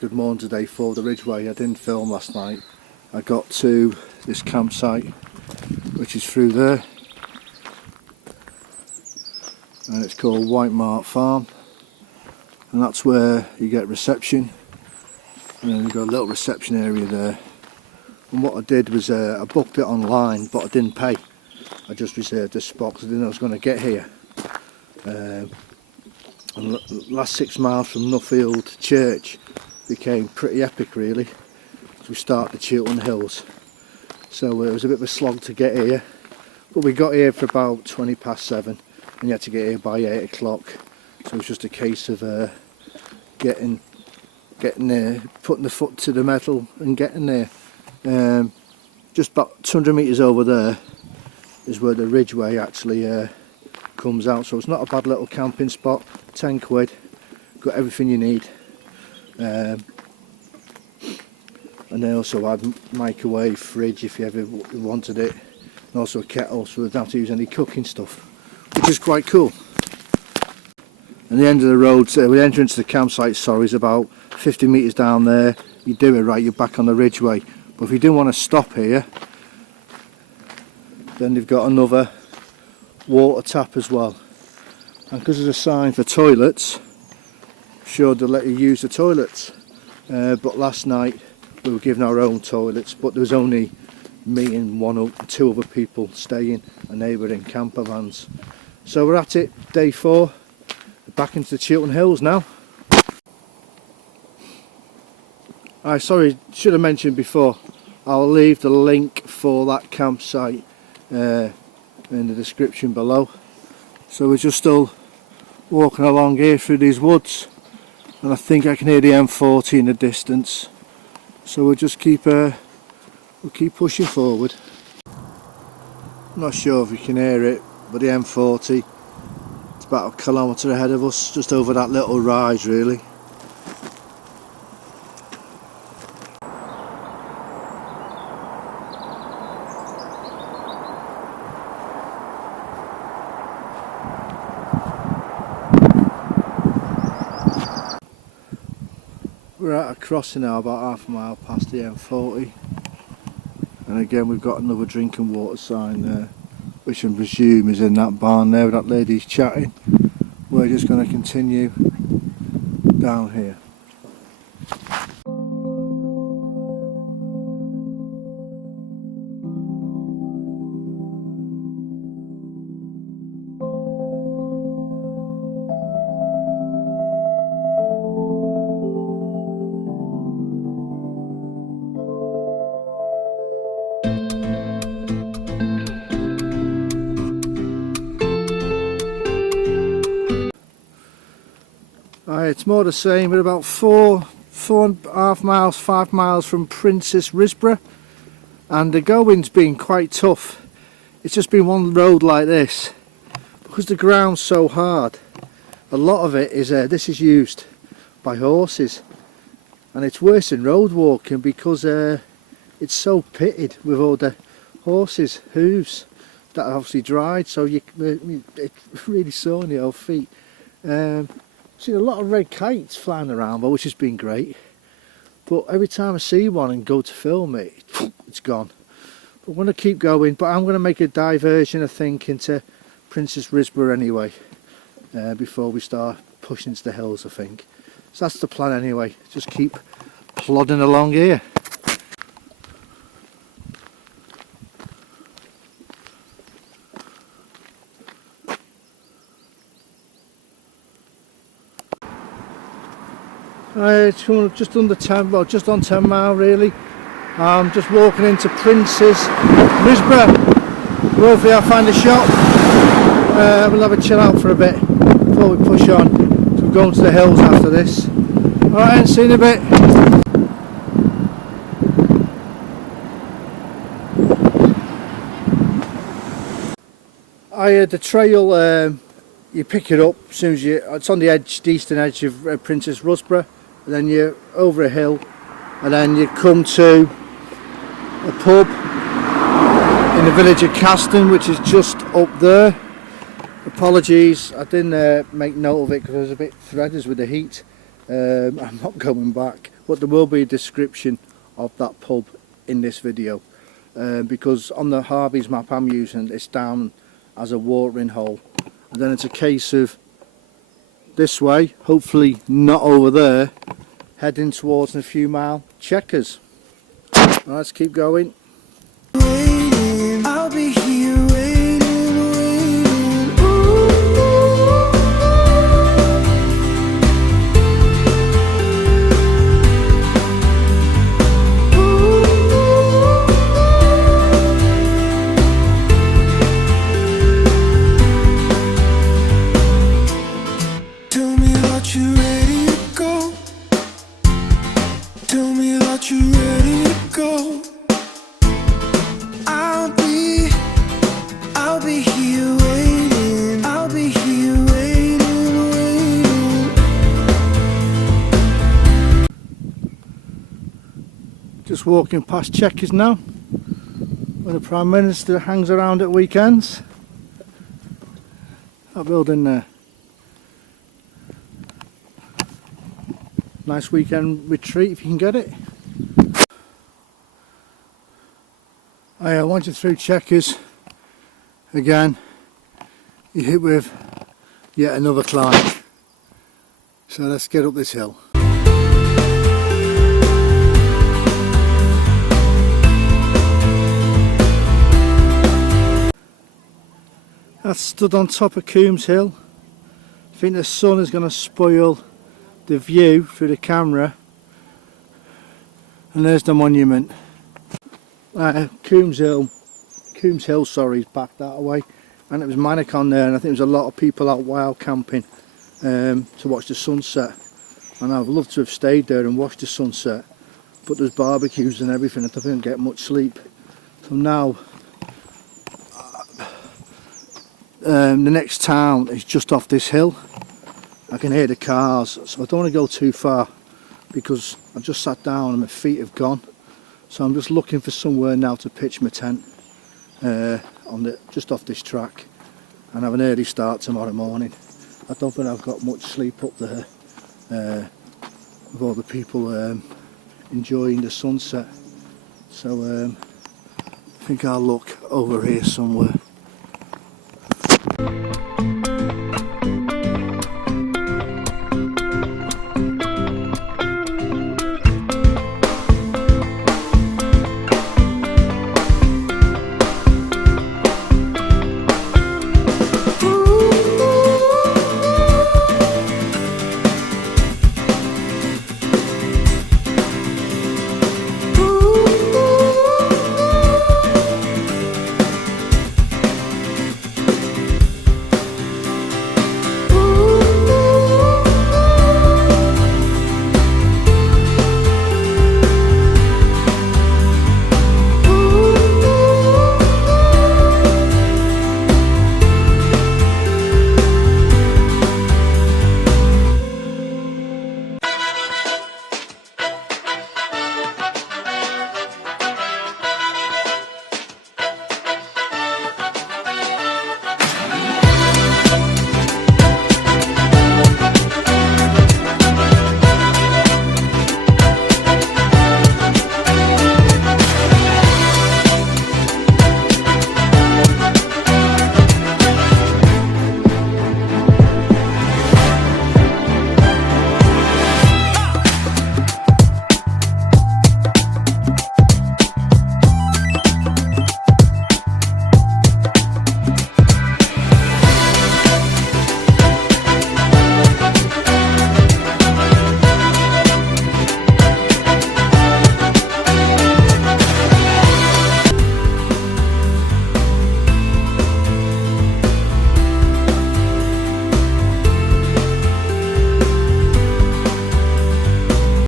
good morning today for the Ridgeway. I didn't film last night. I got to this campsite, which is through there, and it's called White Mart Farm, and that's where you get reception. And then we've got a little reception area there. And what I did was I booked it online, but I didn't pay. I just reserved a spot because I didn't know I was going to get here. And last 6 miles from Nuffield Church became pretty epic really. So we started the Chiltern Hills. So it was a bit of a slog to get here, but we got here for about 7:20, and you had to get here by 8 o'clock. So it was just a case of getting there, putting the foot to the metal and getting there. Just about 200 metres over there is where the Ridgeway actually comes out, so it's not a bad little camping spot. 10 quid, got everything you need. And they also had microwave, fridge if you ever wanted it, and also a kettle, so they don't have to use any cooking stuff, which is quite cool. And the end of the road, the entrance to the campsite, sorry, is about 50 metres down there. You do it right, you're back on the Ridgeway. But if you do want to stop here, then they've got another water tap as well. And because there's a sign for toilets, I'm sure they'll let you use the toilets. But last night we were given our own toilets, but there was only me and two other people staying, and they were in camper vans. So we're at it, day 4, back into the Chiltern Hills now. Sorry, should have mentioned before, I'll leave the link for that campsite in the description below. So we're just still walking along here through these woods, and I think I can hear the M40 in the distance. So we'll just keep pushing forward. I'm not sure if you can hear it, but the M40, it's about 1 kilometre ahead of us, just over that little rise really. We're at a crossing now, about half a mile past the M40, and again we've got another drinking water sign there, which I presume is in that barn there with that lady's chatting. We're just going to continue down here. It's more the same. We're about 4.5 miles, 5 miles from Princess Risborough, and the going's been quite tough. It's just been one road like this because the ground's so hard. A lot of it is this is used by horses, and it's worse than road walking because it's so pitted with all the horses' hooves that are obviously dried, so it's really sore on the old feet. Seen a lot of red kites flying around, which has been great, but every time I see one and go to film it, it's gone. But I'm going to keep going, but I'm going to make a diversion I think into Princess Risborough anyway, before we start pushing into the hills I think. So that's the plan anyway, just keep plodding along here. It's just under 10, well just on 10 mile really. I'm just walking into Princess Risborough. Hopefully I'll find a shop. We'll have a chill out for a bit before we push on. So we're going to the hills after this. Alright, see you in a bit. The trail, you pick it up as soon as it's on the edge, the eastern edge of Princess Risborough. And then you're over a hill, and then you come to a pub in the village of Caston, which is just up there. Apologies, I didn't make note of it because I was a bit threaders with the heat. I'm not going back. but there will be a description of that pub in this video, because on the Harvey's map I'm using, it's down as a watering hole, and then it's a case of this way, hopefully not over there, heading towards in a few mile Chequers. Let's keep going. Waiting, I'll be here waiting, waiting. Ooh. Tell me that you're ready to go. Tell me that you're ready to go. I'll be here waiting. I'll be here waiting, waiting. Just walking past Chequers now, where the Prime Minister hangs around at weekends. That building there. Nice weekend retreat if you can get it. I want you through Chequers again. You hit with yet another climb. So let's get up this hill. I stood on top of Coombs Hill. I think the sun is going to spoil the view through the camera. And there's the monument. Coombs Hill, sorry, is back that way, and it was manic on there, and I think there was a lot of people out wild camping to watch the sunset, and I'd love to have stayed there and watched the sunset, but there's barbecues and everything. I didn't get much sleep. So now the next town is just off this hill. I can hear the cars, so I don't want to go too far because I've just sat down and my feet have gone. So I'm just looking for somewhere now to pitch my tent just off this track, and have an early start tomorrow morning. I don't think I've got much sleep up there with all the people enjoying the sunset. So I think I'll look over here somewhere.